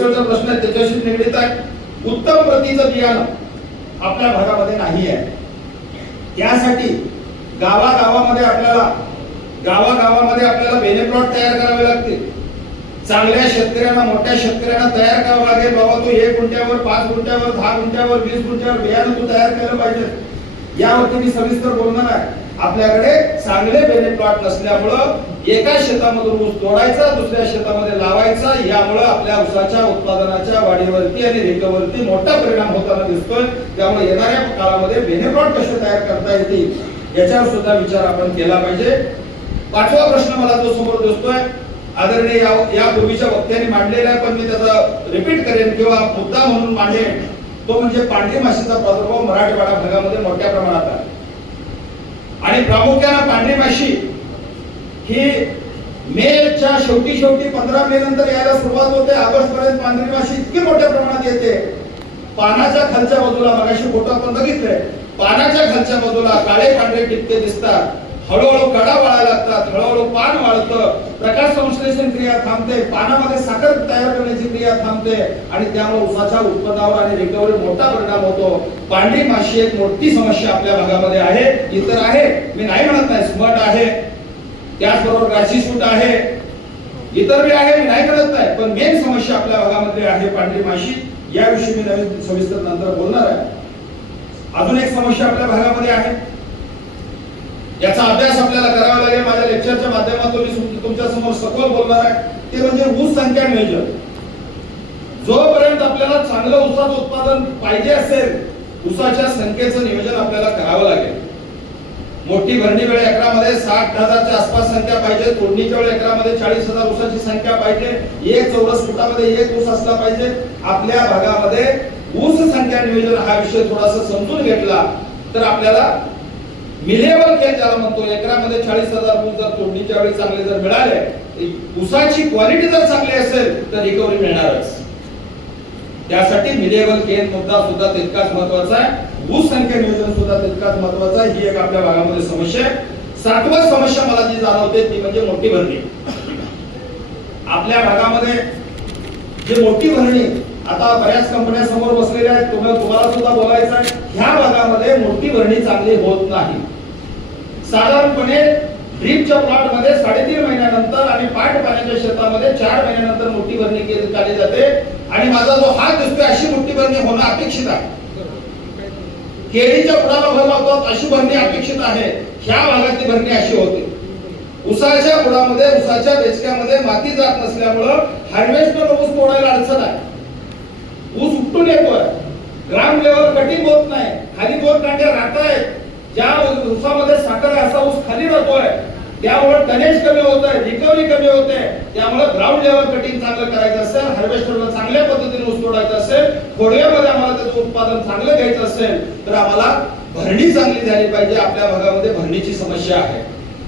शेवटचा प्रश्न आहे त्याच्याशी निगडीत आहे. उत्तम प्रतीचं बियाणं आपल्या भागामध्ये नाही आहे. त्यासाठी गावागावामध्ये आपल्याला गावागावामध्ये आपल्याला बेनेप्लॉट तयार करावे लागतील. चांगल्या शेतकऱ्यांना मोठ्या शेतकऱ्यांना तयार करावं लागेल. बाबा तू एक गुंठ्यावर पाच गुंठ्यावर दहा गुंठ्यावर वीस गुंठ्यावर बियाणं तू तयार केलं पाहिजे. यावरती मी सविस्तर बोलणार आहे. आपल्याकडे चांगले बेनेप्लॉट नसल्यामुळं एका शेतामधून ऊस तोडायचा दुसऱ्या शेतामध्ये लावायचा यामुळं आपल्या ऊसाच्या उत्पादनाच्या वाढीवरती आणि रेटवरती मोठा परिणाम होताना दिसतोय. त्यामुळे येणाऱ्या काळामध्ये बेनेप्लॉट कसे तयार करता येतील याच्यावर सुद्धा विचार आपण केला पाहिजे. पाचवा प्रश्न मला जो समोर दिसतोय. आदरणीय या यापूर्वीच्या वक्त्यांनी मांडलेला आहे पण मी त्याचा रिपीट करेन किंवा मुद्दा म्हणून मांडेन. तो म्हणजे पांढरी माशीचा प्रादुर्भाव मराठवाडा भागामध्ये मोठ्या प्रमाणात आणि प्रामुख्यानं पांढरीमाशी ही मेच्या शेवटी शेवटी पंधरा मे नंतर यायला सुरुवात होते. ऑगस्ट पर्यंत पांढरी माशी इतकी मोठ्या प्रमाणात येते. पानाच्या खालच्या बाजूला मगाशी फोटो आपण बघितलंय पानाच्या खालच्या बाजूला काळे पांढरे टिपके दिसतात. हळूहळू कडा वाळायला लागतात. हळूहळू पान वाळतं. प्रकाश संश्लेषण क्रिया थांबते पानामध्ये साखर तयार करण्याची क्रिया थांबते आणि त्यामुळे उसाच्या उत्पन्नावर आणि रिकव्हरी मोठा परिणाम होतो. पांढरी माशी एक मोठी समस्या आपल्या भागामध्ये आहे इतर आहे. मी नाही म्हणत नाही स्मट आहे. त्याचबरोबर राशी सूट आहे. इतर बी आहे मी नाही करत नाही. पण मेन समस्या आपल्या भागामध्ये आहे पांढरी माशी. याविषयी मी नवीन सविस्तर नंतर बोलणार आहे. अजून एक समस्या आपल्या भागामध्ये आहे. याचा अभ्यास आपल्याला करावा लागेल. माझ्या लेक्चरच्या माध्यमातून मी तुमच्यासमोर सखोल बोलणार आहे. ते म्हणजे ऊस संख्या नियोजन. जोपर्यंत आपल्याला चांगलं ऊसाचं उत्पादन पाहिजे असेल ऊसाच्या संख्येचं नियोजन आपल्याला करावं लागेल. मोठी भरणी वेळ एकरामध्ये साठ हजारच्या आसपास संख्या पाहिजे. तोडणीच्या वेळ एकरामध्ये चाळीस हजार ऊसाची संख्या पाहिजे. एक चौरस फुटामध्ये एक ऊस असला पाहिजे. आपल्या भागामध्ये ऊस संख्या नियोजन हा विषय थोडासा समजून घेतला तर आपल्याला मिलेबल खेळ ज्याला म्हणतो एकरामध्ये चाळीस हजार ऊस जर तोडणीच्या वेळी चांगले जर मिळाले ऊसाची क्वालिटी जर चांगली असेल तर रिकव्हरी मिळणारच. त्यासाठी मिलेबल केन मुद्दा सुद्धा तितकाच महत्त्वाचा आहे. ऊस संख्या नियोजन सुद्धा तितकाच महत्त्वाचा आहे. ही एक आपल्या भागामध्ये समस्या आहे. सातवा समस्या मला जी जाणवते ती म्हणजे मोठी भरणी. आपल्या भागामध्ये जे मोठी भरणी आता बऱ्याच कंपन्या समोर बसलेल्या आहेत. तुम्हाला तुम्हाला सुद्धा बोलायचं आहे. ह्या भागामध्ये मोठी भरणी चांगली होत नाही. साधारणपणे ड्रीपच्या प्लॉटमध्ये साडेतीन महिन्यानंतर आणि पाठ पाण्याच्या शेतामध्ये चार महिन्यानंतर मोठी भरणी केली केली जाते. आणि माझा जो हात दिसतोय अशी मोठी भरणी होणं अपेक्षित आहे. केळीच्या बुडाला भर लावतात अशी भरणी अपेक्षित आहे. ह्या भागातली भरणी अशी होते. उसाच्या बुडामध्ये उसाच्या बेचक्यामध्ये माती जात नसल्यामुळं हार्वेस्टर ऊस तोडायला अडचण आहे. ऊस उपटून येतोय. ग्राम लेवल कटिंग होत नाही. खाली दोन कांड्या राहत आहेत ज्या उसामध्ये ऊस खाली राहतोय. त्यामुळे टनेज कमी होत आहे रिकव्हरी कमी होते त्यामुळे ग्राउंड लेवल कटिंग चांगलं करायचं असेल हार्वेस्टरला चांगल्या पद्धतीने ऊस तोडायचं असेल खोडव्यामध्ये आम्हाला त्याचं उत्पादन चांगलं घ्यायचं असेल तर आम्हाला भरणी चांगली झाली पाहिजे. आपल्या भागामध्ये भरणीची समस्या आहे.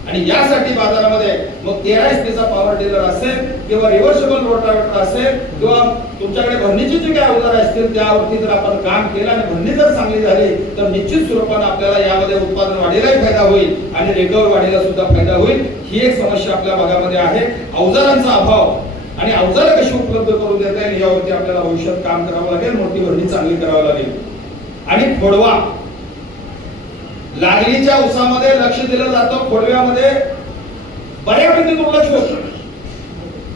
आणि यासाठी बाजारामध्ये मग तेरा चा पॉवर टिलर असेल किंवा रिव्हर्सेबल रोटावेटर असेल किंवा तुमच्याकडे भरणीची जी काही अवजार असतील त्यावरती जर आपण काम केलं आणि भरणी जर चांगली झाली तर निश्चित स्वरूपाने आपल्याला यामध्ये उत्पादन वाढीलाही फायदा होईल आणि रिकव्हर वाढीला सुद्धा फायदा होईल. ही एक समस्या आपल्या भागामध्ये आहे. अवजारांचा अभाव आणि अवजार कशी उपलब्ध करून देता येईल यावरती आपल्याला भविष्यात काम करावं लागेल मोठी भरणी चांगली करावी लागेल. आणि खोडवा. लागलीच्या उसामध्ये लक्ष दिलं जातं खोडव्यामध्ये बऱ्यापैकी दुर्लक्ष होत.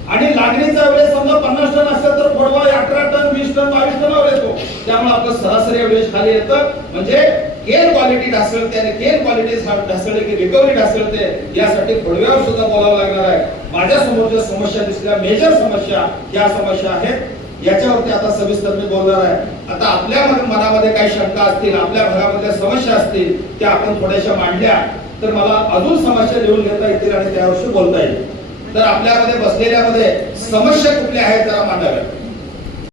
आणि लागणीचा वेळेस समजा पन्नास टन असेल तर खोडवा अठरा टन वीस टन बावीस टनावर येतो. त्यामुळे आपलं सरासरी वेळेस खाली येतं. म्हणजे केन क्वालिटी ढासळते आणि केन क्वालिटी ढासळली की रिकव्हरी ढासळते यासाठी खोडव्यावर सुद्धा बोलावं लागणार आहे. माझ्यासमोर ज्या समस्या दिसल्या मेजर समस्या या समस्या आहेत. याच्यावरती आता सविस्तर मी बोलणार आहे. आता आपल्या मनामध्ये काही शंका असतील आपल्या घरामधल्या समस्या असतील त्या आपण थोड्याशा मांडल्या तर मला अजून समस्या लिहून घेता येतील आणि त्याविषयी बोलता येईल. तर आपल्यामध्ये बसलेल्यामध्ये समस्या कुठल्या आहेत जरा मांडाव्या